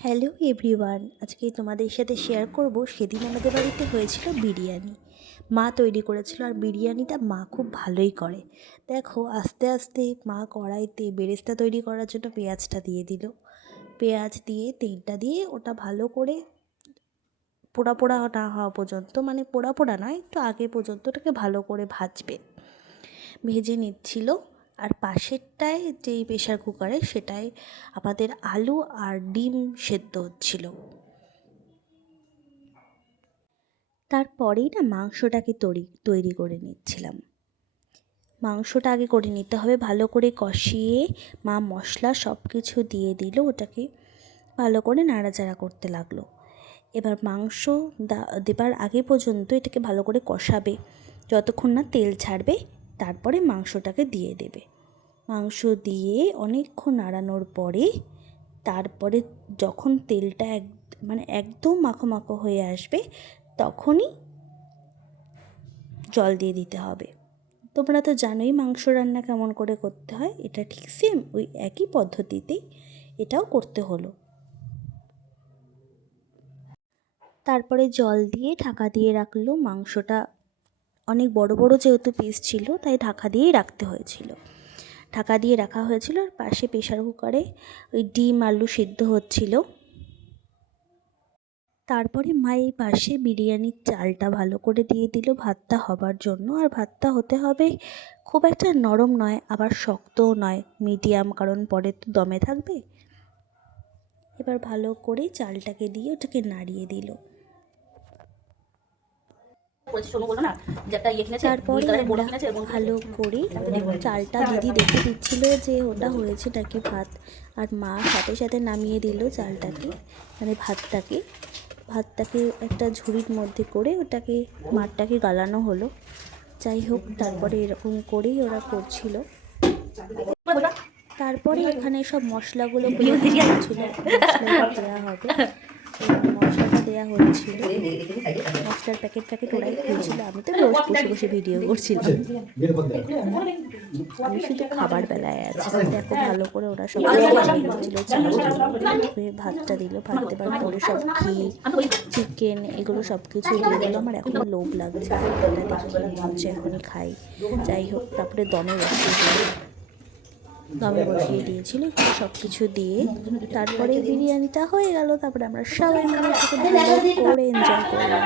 Hello everyone, আজকে তোমাদের সাথে শেয়ার করব সেদিন আমাদের বাড়িতে হয়েছিল বিরিয়ানি। মা তৈরি করেছিল, আর বিরিয়ানিটা মা খুব ভালোই করে। দেখো, আস্তে আস্তে মা কড়াইতে বেরেস্তা তৈরি করার জন্য পেঁয়াজটা দিয়ে দিল। পেঁয়াজ দিয়ে তেলটা দিয়ে ওটা ভালো করে পোড়া পোড়া না হওয়া পর্যন্ত, মানে পোড়া পোড়া নয়, একটু আগে পর্যন্ত ওটাকে ভালো করে ভাজবে, ভেজে নিচ্ছিল। আর পাশেরটায় যেই প্রেশার কুকারে, সেটায় আমাদের আলু আর ডিম সেদ্ধ হচ্ছিল। তারপরেই না মাংসটাকে তৈরি করে নিচ্ছিলাম। মাংসটা আগে করে নিতে হবে, ভালো করে কষিয়ে মা মশলা সব কিছু দিয়ে দিল, ওটাকে ভালো করে নাড়াচাড়া করতে লাগলো। এবার মাংস দেবার আগে পর্যন্ত এটাকে ভালো করে কষাবে, যতক্ষণ না তেল ছাড়বে, তারপরে মাংসটাকে দিয়ে দেবে। মাংস দিয়ে অনেকক্ষণ নাড়ানোর পরে তারপরে যখন তেলটা একদম মাখো মাখো হয়ে আসবে, তখনই জল দিয়ে দিতে হবে। তোমরা তো জানোই মাংস রান্না কেমন করে করতে হয়, এটা ঠিক সেম ওই একই পদ্ধতিতেই এটাও করতে হলো। তারপরে জল দিয়ে ঢাকা দিয়ে রাখলো। মাংসটা অনেক বড় বড় যেহেতু পিস ছিল, তাই ঢাকা দিয়েই রাখতে হয়েছিল। ঢাকা দিয়ে রাখা হয়েছিল, আর পাশে প্রেশার কুকারে ওই ডিম আলু সিদ্ধ হচ্ছিল। তারপরে মা এই পাশে বিরিয়ানির চালটা ভালো করে দিয়ে দিল ভাতটা হবার জন্য। আর ভাতটা হতে হবে খুব একটা নরম নয়, আবার শক্তও নয়, মিডিয়াম, কারণ পরে তো দমে থাকবে। এবার ভালো করে চালটাকে দিয়ে ওটাকে নাড়িয়ে দিল। তারপরে আমরা ভালো করে চালটা, দিদি দেখে দিচ্ছিল যে ওটা হয়েছে নাকি ভাত, আর মা সাথে সাথে নামিয়ে দিল চালটাকে, মানে ভাতটাকে একটা ঝুড়ির মধ্যে করে ওটাকে মাঠটাকে গালানো হলো। যাই হোক, তারপরে এরকম করেই ওরা করছিল। তারপরে এখানে সব মশলাগুলো ছিল, মশলাটা দেওয়া হবে, মশলাটা দেওয়া হচ্ছিল, মশলার প্যাকেট ওরাই খুলছিল। আমি তো রোজ বসে বসে ভিডিও করছিলাম, আমি শুধু খাবার বেলায় আছি। দেখো ভালো করে ওরা সব দিচ্ছিল, ভাতটা দিল, ভাত দেবার পরে সব ঘি, চিকেন, এগুলো সব কিছু দিয়ে দিল। আমার এখনও লোভ লাগছে, এটা দেখে হচ্ছে এখনই খাই। যাই হোক, তারপরে দমে বসিয়ে দিয়েছিল সব কিছু দিয়ে। তারপরে বিরিয়ানিটা হয়ে গেল। তারপরে আমরা সবাই মিলে এনজয় করলাম।